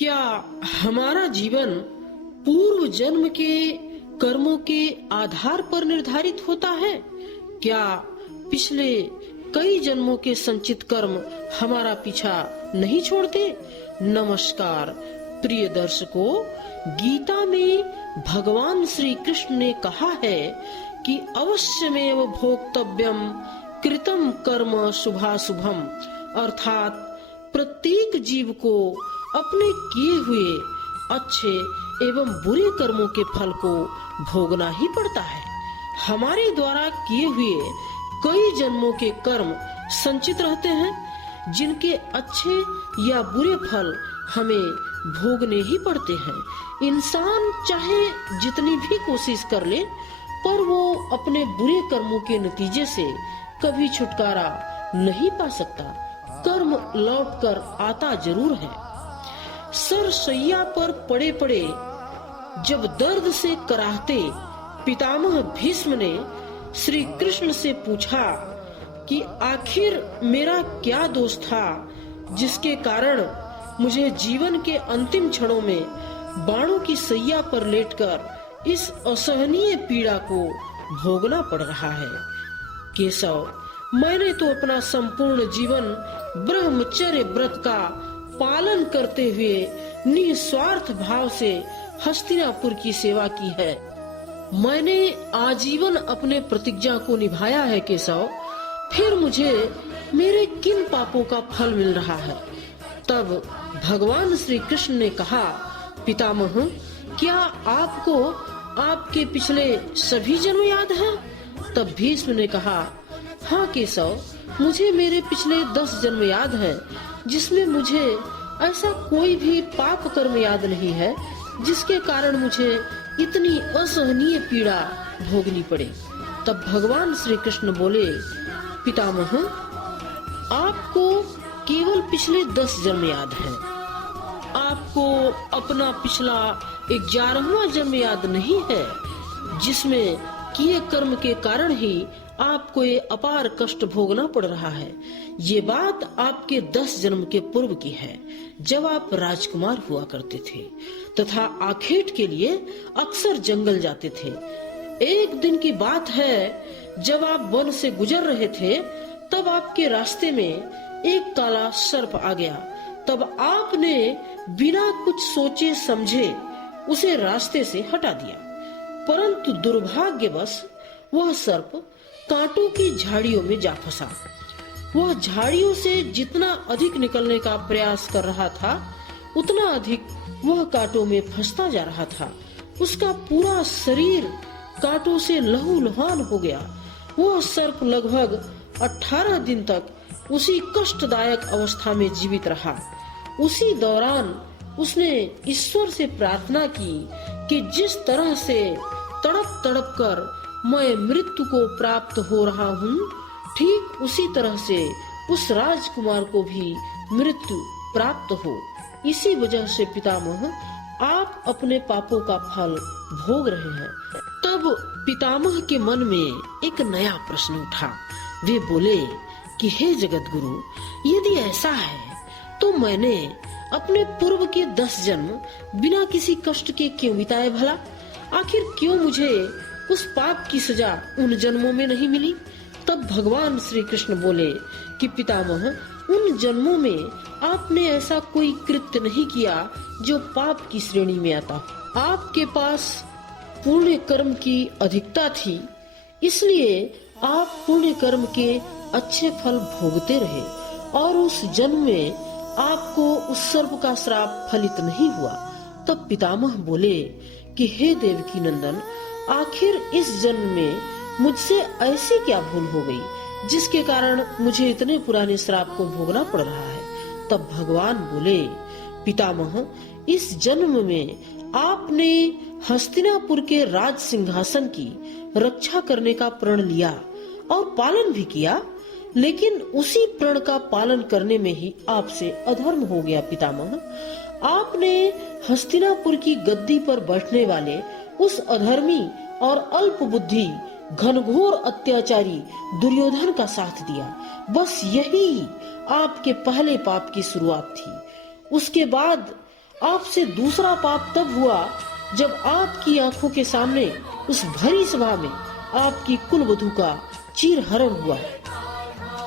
क्या हमारा जीवन पूर्व जन्म के कर्मों के आधार पर निर्धारित होता है? क्या पिछले कई जन्मों के संचित कर्म हमारा पीछा नहीं छोड़ते? नमस्कार प्रिय दर्शकों, गीता में भगवान श्री कृष्ण ने कहा है कि अवश्यमेव भोक्तव्यम कृतम कर्म शुभाशुभम, अर्थात प्रत्येक जीव को अपने किए हुए अच्छे एवं बुरे कर्मों के फल को भोगना ही पड़ता है। हमारे द्वारा किए हुए कई जन्मों के कर्म संचित रहते हैं, जिनके अच्छे या बुरे फल हमें भोगने ही पड़ते हैं। इंसान चाहे जितनी भी कोशिश कर ले, पर वो अपने बुरे कर्मों के नतीजे से कभी छुटकारा नहीं पा सकता। कर्म लौट कर आता जरूर है। सरसैया पर पड़े पड़े जब दर्द से कराहते पितामह भीष्म ने श्री कृष्ण से पूछा कि आखिर मेरा क्या दोष था जिसके कारण मुझे जीवन के अंतिम क्षणों में बाणों की सैया पर लेटकर इस असहनीय पीड़ा को भोगना पड़ रहा है। केशव, मैंने तो अपना संपूर्ण जीवन ब्रह्मचर्य व्रत का पालन करते हुए निस्वार्थ भाव से हस्तिनापुर की सेवा की है। मैंने आजीवन अपने प्रतिज्ञा को निभाया है केशव, फिर मुझे मेरे किन पापों का फल मिल रहा है? तब भगवान श्री कृष्ण ने कहा, पितामह, क्या आपको आपके पिछले सभी जन्म याद हैं? तब भीष्म ने कहा, हाँ केशव, मुझे मेरे पिछले 10 जन्म याद हैं, जिसमें मुझे ऐसा कोई भी पाप कर्म याद नहीं है जिसके कारण मुझे इतनी असहनीय पीड़ा भोगनी पड़े। तब भगवान श्री कृष्ण बोले, पितामह, आपको केवल पिछले 10 जन्म याद हैं। आपको अपना पिछला 11वां जन्म याद नहीं है, जिसमें किए कर्म के कारण ही आपको ये अपार कष्ट भोगना पड़ रहा है। ये बात आपके 10 जन्म के पूर्व की है, जब आप राजकुमार हुआ करते थे तथा आखेट के लिए अक्सर जंगल जाते थे। एक दिन की बात है, जब आप वन से गुजर रहे थे, तब आपके रास्ते में एक काला सर्प आ गया। तब आपने बिना कुछ सोचे समझे उसे रास्ते से हटा दिया, परंतु दुर्भाग्यवश वह सर्प कांटों की झाड़ियों में जा फंसा। वह झाड़ियों से जितना अधिक निकलने का प्रयास कर रहा था, उतना अधिक वह कांटों में फंसता जा रहा था। उसका पूरा शरीर कांटों से लहूलुहान हो गया। वह सर्प लगभग 18 दिन तक उसी कष्टदायक अवस्था में जीवित रहा। उसी दौरान उसने ईश्वर से प्रार्थना की कि जिस तरह से तड़प तड़प कर मैं मृत्यु को प्राप्त हो रहा हूँ, ठीक उसी तरह से उस राजकुमार को भी मृत्यु प्राप्त हो। इसी वजह से पितामह, आप अपने पापों का फल भोग रहे हैं। तब पितामह के मन में एक नया प्रश्न उठा। वे बोले कि हे जगत गुरु, यदि ऐसा है तो मैंने अपने पूर्व के 10 जन्म बिना किसी कष्ट के क्यों बिताए भला? आखिर क्यों मुझे उस पाप की सजा उन जन्मों में नहीं मिली? तब भगवान श्री कृष्ण बोले कि पितामह, उन जन्मों में आपने ऐसा कोई कृत्य नहीं किया जो पाप की श्रेणी में आता। आपके पास पुण्य कर्म की अधिकता थी, इसलिए आप पुण्य कर्म के अच्छे फल भोगते रहे और उस जन्म में आपको उस सर्प का श्राप फलित नहीं हुआ। तब पितामह बोले कि हे देवकी नंदन, आखिर इस जन्म में मुझसे ऐसी क्या भूल हो गई जिसके कारण मुझे इतने पुराने श्राप को भोगना पड़ रहा है? तब भगवान बोले, पितामह, इस जन्म में आपने हस्तिनापुर के राज सिंहासन की रक्षा करने का प्रण लिया और पालन भी किया, लेकिन उसी प्रण का पालन करने में ही आपसे अधर्म हो गया। पितामह, आपने हस्तिनापुर की गद्दी पर बैठने वाले उस अधर्मी और अल्प बुद्धि घनघोर अत्याचारी दुर्योधन का साथ दिया। बस यही आपके पहले पाप की शुरुआत थी। उसके बाद आपसे दूसरा पाप तब हुआ जब आपकी आंखों के सामने उस भरी सभा में आपकी कुलवधू का चीरहरण हुआ।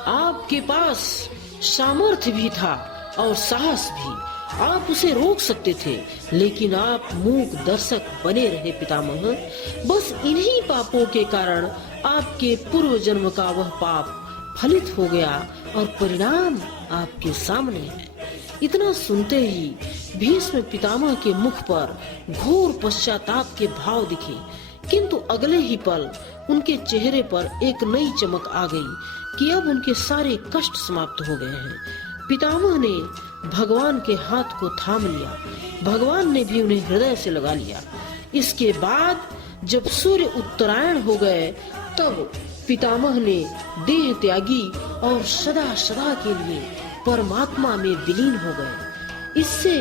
आपके पास सामर्थ्य भी था और साहस भी, आप उसे रोक सकते थे, लेकिन आप मूक दर्शक बने रहे पितामह। बस इन्हीं पापों के कारण आपके पूर्व जन्म का वह पाप फलित हो गया और परिणाम आपके सामने है। इतना सुनते ही भीष्म पितामह के मुख पर घोर पश्चाताप के भाव दिखे, किंतु अगले ही पल उनके चेहरे पर एक नई चमक आ गई कि अब उनके सारे कष्ट समाप्त हो गए हैं। पितामह ने भगवान के हाथ को थाम लिया, भगवान ने भी उन्हें हृदय से लगा लिया। इसके बाद जब सूर्य उत्तरायण हो गए तब पितामह ने देह त्यागी और सदा सदा के लिए परमात्मा में विलीन हो गए। इससे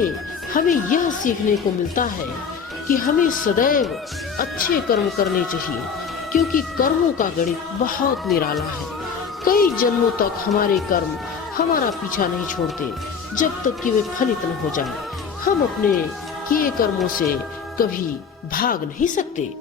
हमें यह सीखने को मिलता है कि हमें सदैव अच्छे कर्म करने चाहिए, क्योंकि कर्मों का गणित बहुत निराला है। कई जन्मों तक हमारे कर्म हमारा पीछा नहीं छोड़ते जब तक कि वे फलित न हो जाएं। हम अपने किए कर्मों से कभी भाग नहीं सकते।